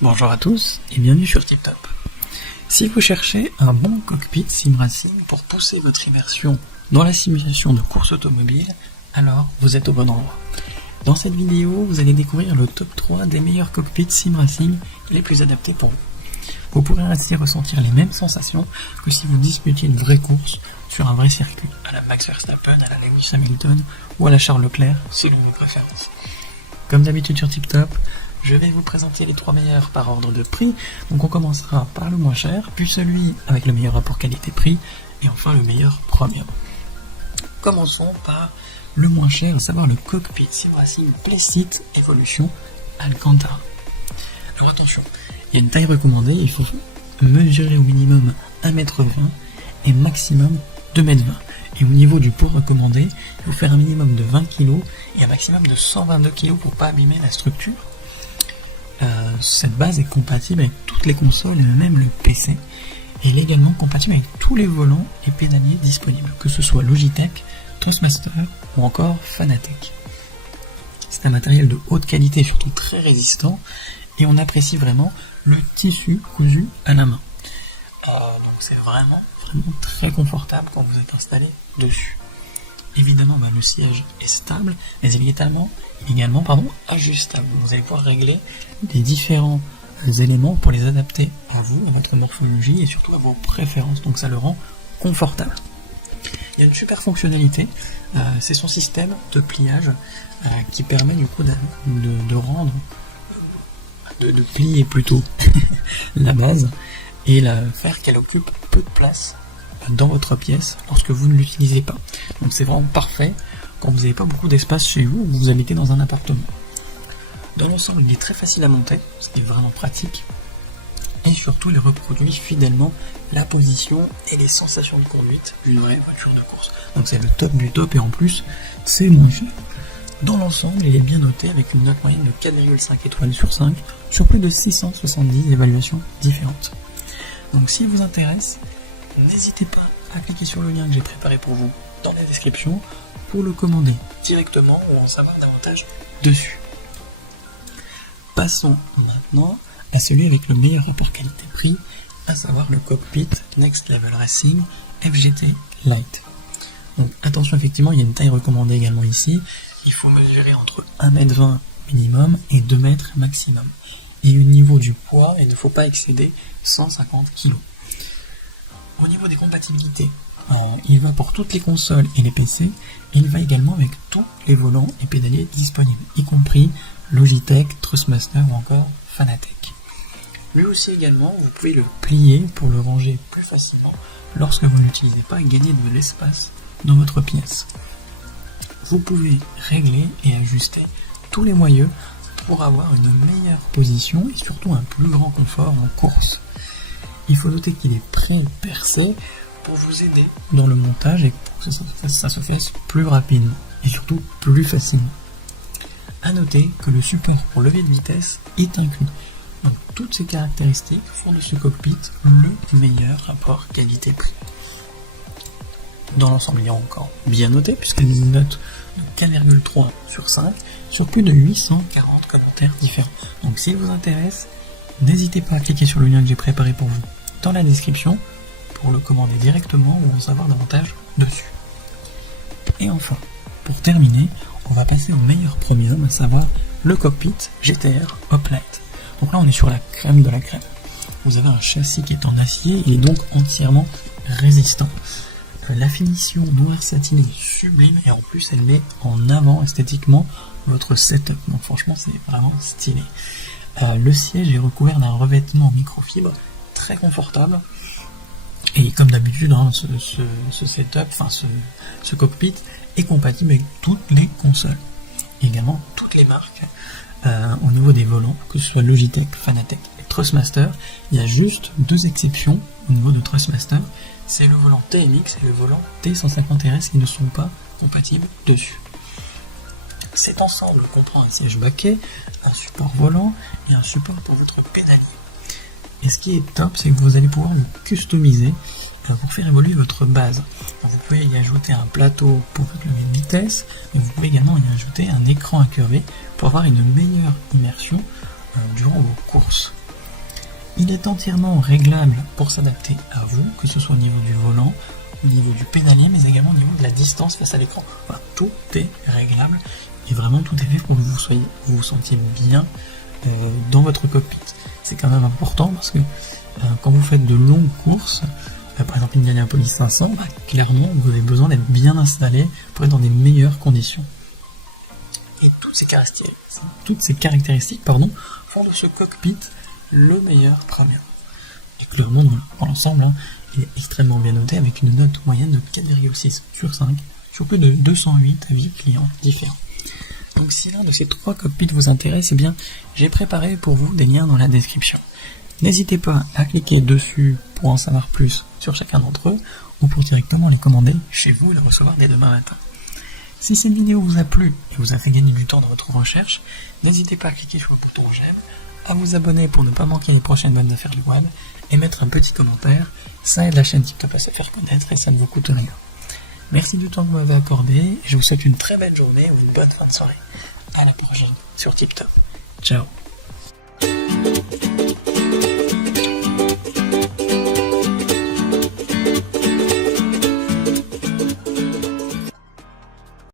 Bonjour à tous et bienvenue sur TipTop. Si vous cherchez un bon cockpit SimRacing pour pousser votre immersion dans la simulation de course automobile, alors vous êtes au bon endroit. Dans cette vidéo, vous allez découvrir le top 3 des meilleurs cockpits SimRacing les plus adaptés pour vous. Vous pourrez ainsi ressentir les mêmes sensations que si vous disputiez une vraie course sur un vrai circuit, à la Max Verstappen, à la Lewis Hamilton ou à la Charles Leclerc, c'est l'une de vos préférences. Comme d'habitude sur TipTop, je vais vous présenter les 3 meilleurs par ordre de prix. Donc on commencera par le moins cher, puis celui avec le meilleur rapport qualité-prix, et enfin le meilleur premium. Commençons par le moins cher, à savoir le cockpit SimRacing Playseat Evolution Alcantara. Alors attention, il y a une taille recommandée, il faut mesurer au minimum 1m20 et maximum 2m20. Et au niveau du poids recommandé, il faut faire un minimum de 20 kg et un maximum de 122 kg pour ne pas abîmer la structure. Cette base est compatible avec toutes les consoles et même le PC. Et elle est également compatible avec tous les volants et pédaliers disponibles, que ce soit Logitech, Trustmaster ou encore Fanatec. C'est un matériel de haute qualité et surtout très résistant, et on apprécie vraiment le tissu cousu à la main. Donc c'est vraiment très confortable quand vous êtes installé dessus. Évidemment, le siège est stable, mais il est également ajustable. Vous allez pouvoir régler les différents éléments pour les adapter à vous, à votre morphologie et surtout à vos préférences. Donc ça le rend confortable. Il y a une super fonctionnalité, c'est son système de pliage qui permet du coup de plier plutôt la base et faire qu'elle occupe peu de place dans votre pièce lorsque vous ne l'utilisez pas. Donc c'est vraiment parfait quand vous n'avez pas beaucoup d'espace chez vous ou que vous habitez dans un appartement. Dans l'ensemble, il est très facile à monter, ce qui est vraiment pratique, et surtout il reproduit fidèlement la position et les sensations de conduite d'une vraie voiture de course. Donc c'est le top du top et en plus c'est moins cher. Dans l'ensemble, il est bien noté avec une note moyenne de 4,5 étoiles sur 5 sur plus de 670 évaluations différentes. Donc s'il vous intéresse, n'hésitez pas à cliquer sur le lien que j'ai préparé pour vous dans la description pour le commander directement ou en savoir davantage dessus. Passons maintenant à celui avec le meilleur rapport qualité-prix, à savoir le cockpit Next Level Racing FGT Lite. Donc attention, effectivement, il y a une taille recommandée également ici. Il faut mesurer entre 1m20 minimum et 2m maximum. Et au niveau du poids, il ne faut pas excéder 150 kg. Au niveau des compatibilités, il va pour toutes les consoles et les PC, et il va également avec tous les volants et pédaliers disponibles, y compris Logitech, Trustmaster ou encore Fanatec. Lui aussi également, vous pouvez le plier pour le ranger plus facilement lorsque vous ne l'utilisez pas et gagner de l'espace dans votre pièce. Vous pouvez régler et ajuster tous les moyeux pour avoir une meilleure position et surtout un plus grand confort en course. Il faut noter qu'il est pré-percé pour vous aider dans le montage et pour que ça se fasse plus rapidement et surtout plus facilement. A noter que le support pour levier de vitesse est inclus. Donc toutes ces caractéristiques font de ce cockpit le meilleur rapport qualité-prix. Dans l'ensemble, il est encore bien noté puisqu'il a une note de 4,3 sur 5 sur plus de 840 commentaires différents. Donc s'il vous intéresse, n'hésitez pas à cliquer sur le lien que j'ai préparé pour vous dans la description pour le commander directement ou en savoir davantage dessus. Et enfin, pour terminer, on va passer au meilleur premium, à savoir le cockpit GTR Hoplite. Donc là on est sur la crème de la crème. Vous avez un châssis qui est en acier, il est donc entièrement résistant. La finition noire satinée est sublime et en plus elle met en avant esthétiquement votre setup. Donc franchement c'est vraiment stylé. Le siège est recouvert d'un revêtement microfibre très confortable et comme d'habitude ce setup, ce cockpit est compatible avec toutes les consoles et également toutes les marques au niveau des volants, que ce soit Logitech, Fanatec et Trustmaster. Il y a juste 2 exceptions au niveau de Trustmaster, c'est le volant TMX et le volant T150RS qui ne sont pas compatibles dessus. Cet ensemble comprend un siège baquet, un support volant et un support pour votre pédalier. Et ce qui est top, c'est que vous allez pouvoir le customiser pour faire évoluer votre base. Donc vous pouvez y ajouter un plateau pour votre levier de vitesse, mais vous pouvez également y ajouter un écran incurvé pour avoir une meilleure immersion durant vos courses. Il est entièrement réglable pour s'adapter à vous, que ce soit au niveau du volant, au niveau du pédalier, mais également au niveau de la distance face à l'écran. Voilà, tout est réglable et vraiment tout est fait pour que vous vous sentiez bien dans votre cockpit. C'est quand même important parce que quand vous faites de longues courses, par exemple Indianapolis 500, clairement vous avez besoin d'être bien installé pour être dans des meilleures conditions. Et toutes ces caractéristiques font de ce cockpit le meilleur Pramac. Et clairement, dans l'ensemble, il est extrêmement bien noté avec une note moyenne de 4,6 sur 5 sur plus de 208 avis clients différents. Donc si l'un de ces 3 cockpits vous intéresse, eh bien j'ai préparé pour vous des liens dans la description. N'hésitez pas à cliquer dessus pour en savoir plus sur chacun d'entre eux ou pour directement les commander chez vous et les recevoir dès demain matin. Si cette vidéo vous a plu et vous a fait gagner du temps dans votre recherche, n'hésitez pas à cliquer sur le bouton j'aime, à vous abonner pour ne pas manquer les prochaines bonnes affaires du web et mettre un petit commentaire. Ça aide la chaîne TipTop à se faire connaître et ça ne vous coûte rien. Merci du temps que vous m'avez accordé et je vous souhaite une très belle journée ou une bonne fin de soirée. À la prochaine sur TipTop. Ciao.